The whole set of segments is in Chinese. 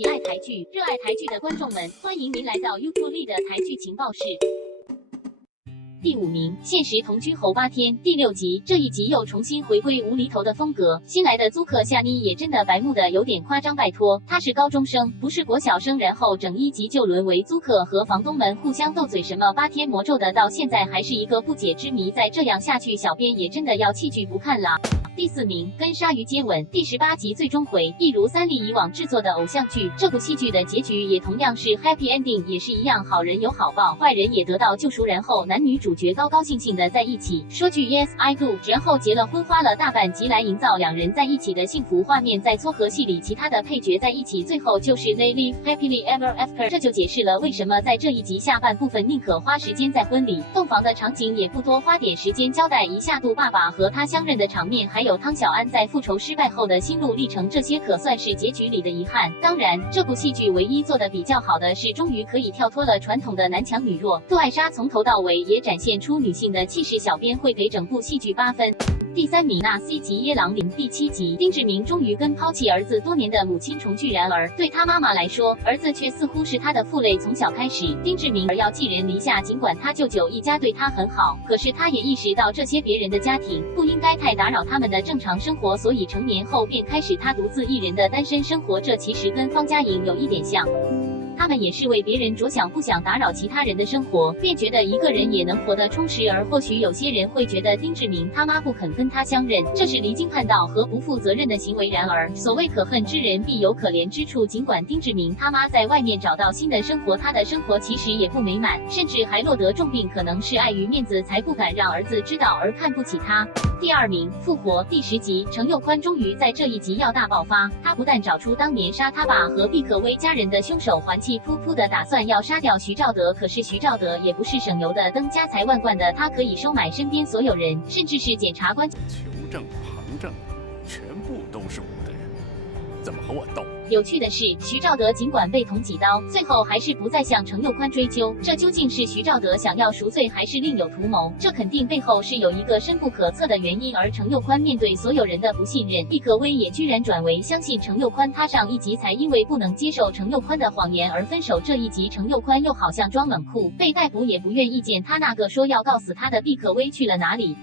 喜爱台剧、热爱台剧的观众们，欢迎您来到 YouTube 的台剧情报室。第5名，现实同居后8天，第6集。这一集又重新回归无厘头的风格，新来的租客夏妮也真的白目的有点夸张，拜托，她是高中生，不是国小生，然后整1集就沦为租客和房东们互相斗嘴，什么8天魔咒的，到现在还是一个不解之谜。再这样下去，小编也真的要弃剧不看了。第4名，跟鲨鱼接吻，第18集最终回，一如3例以往制作的偶像剧，这部戏剧的结局也同样是 happy ending， 也是一样，好人有好报，坏人也得到救赎，然后男女主角高高兴兴的在一起，说句 yes I do， 然后结了婚，花了大半集来营造2人在一起的幸福画面，在撮合戏里其他的配角在一起，最后就是 they live happily ever after， 这就解释了为什么在这一集下半部分宁可花时间在婚礼洞房的场景，也不多花点时间交代一下杜爸爸和他相认的场面，还有汤小安在复仇失败后的心路历程，这些可算是结局里的遗憾。当然，这部戏剧唯一做的比较好的是，终于可以跳脱了传统的男强女弱，杜艾莎从头到尾也展现出女性的气势，小编会给整部戏剧8分。第3名，那 C 级耶郎林，第7集，丁志明终于跟抛弃儿子多年的母亲重聚，然而对他妈妈来说，儿子却似乎是他的负累。从小开始，丁志明要寄人篱下，尽管他舅舅一家对他很好，可是他也意识到这些别人的家庭不应该太打扰他们的正常生活，所以成年后便开始他独自一人的单身生活，这其实跟方嘉莹有一点像。他们也是为别人着想，不想打扰其他人的生活，便觉得一个人也能活得充实。而或许有些人会觉得丁志明他妈不肯跟他相认，这是离经叛道和不负责任的行为。然而，所谓可恨之人必有可怜之处，尽管丁志明他妈在外面找到新的生活，他的生活其实也不美满，甚至还落得重病，可能是碍于面子才不敢让儿子知道而看不起他。第2名，复活，第10集，程又宽终于在这一集要大爆发，他不但找出当年杀他爸和毕可威家人的凶手，还气扑扑的打算要杀掉徐兆德，可是徐兆德也不是省油的灯，家财万贯的他可以收买身边所有人，甚至是检察官、求证、旁证，全部都是我的人，怎么和我斗？有趣的是，徐兆德尽管被捅几刀，最后还是不再向程又宽追究，这究竟是徐兆德想要赎罪，还是另有图谋？这肯定背后是有一个深不可测的原因。而程又宽面对所有人的不信任，毕可威也居然转为相信程又宽，他上一集才因为不能接受程又宽的谎言而分手，这一集程又宽又好像装冷酷，被逮捕也不愿意见他那个说要告死他的毕可威去了哪里。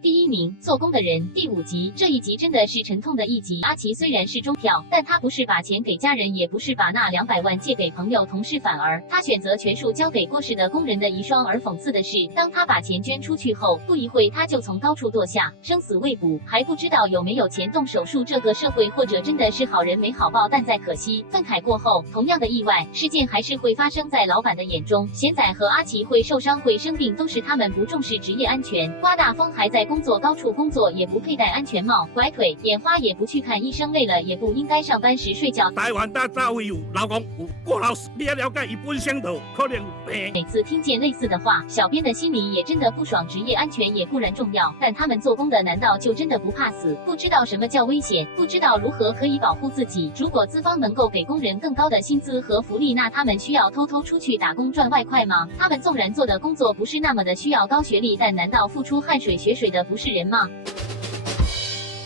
第1名，做工的人，第5集，这一集真的是沉痛的一集。阿奇虽然是中票，但他不是把钱给家人，也不是把那200万借给朋友同事，反而他选择全数交给过世的工人的遗孀。而讽刺的是，当他把钱捐出去后，不一会他就从高处堕下，生死未卜，还不知道有没有钱动手术。这个社会或者真的是好人没好报，但再可惜，愤慨过后，同样的意外事件还是会发生在老板的眼中。贤仔和阿奇会受伤会生病，都是他们不重视职业安全。刮大风还在工作高处工作，也不佩戴安全帽，拐腿眼花也不去看医生，累了也不应该上班时睡觉。台湾大早有老公有过劳死，你要了解伊本身就可能有病。每次听见类似的话，小编的心里也真的不爽。职业安全也固然重要，但他们做工的难道就真的不怕死？不知道什么叫危险，不知道如何可以保护自己？如果资方能够给工人更高的薪资和福利，那他们需要偷偷出去打工赚外快吗？他们纵然做的工作不是那么的需要高学历，但难道付出汗水血水的不是人吗？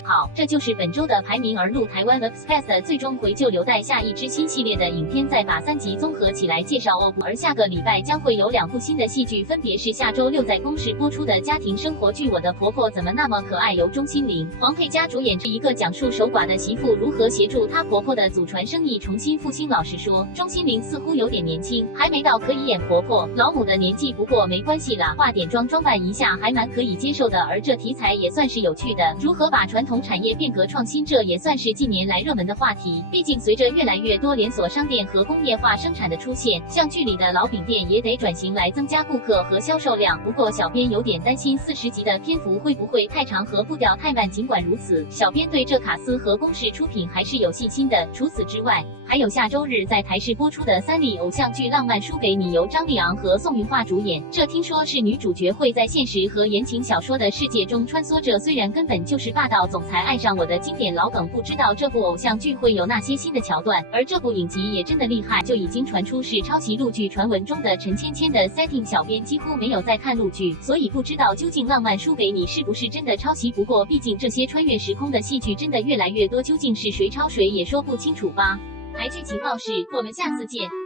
好，这就是本周的排名。而入台湾 Express 的最终回就留待下一支新系列的影片再把3集综合起来介绍哦。而下个礼拜将会有2部新的戏剧，分别是下周6在公视播出的家庭生活剧《我的婆婆怎么那么可爱》，由钟欣凌、黄佩嘉主演，一个讲述守寡的媳妇如何协助她婆婆的祖传生意重新复兴。老实说，钟欣凌似乎有点年轻，还没到可以演婆婆老母的年纪，不过没关系啦，化点妆装扮一下还蛮可以接受的。而这题材也算是有趣的，如何把传统产业变革创新，这也算是近年来热门的话题。毕竟随着越来越多连锁商店和工业化生产的出现，像剧里的老饼店也得转型来增加顾客和销售量。不过小编有点担心40集的篇幅会不会太长和步调太慢，尽管如此，小编对这卡司和公视出品还是有信心的。除此之外，还有下周日在台视播出的3例偶像剧《浪漫输给你》，由张立昂和宋云桦主演，这听说是女主角会在现实和言情小说的世界中穿梭着，虽然根本就是霸道总裁爱上我的经典老梗，不知道这部偶像剧会有那些新的桥段。而这部影集也真的厉害，就已经传出是抄袭陆剧传闻中的陈芊芊的 setting， 小编几乎没有在看陆剧，所以不知道究竟《浪漫输给你》是不是真的抄袭。不过毕竟这些穿越时空的戏剧真的越来越多，究竟是谁抄谁也说不清楚吧。台剧情报室，我们下次见。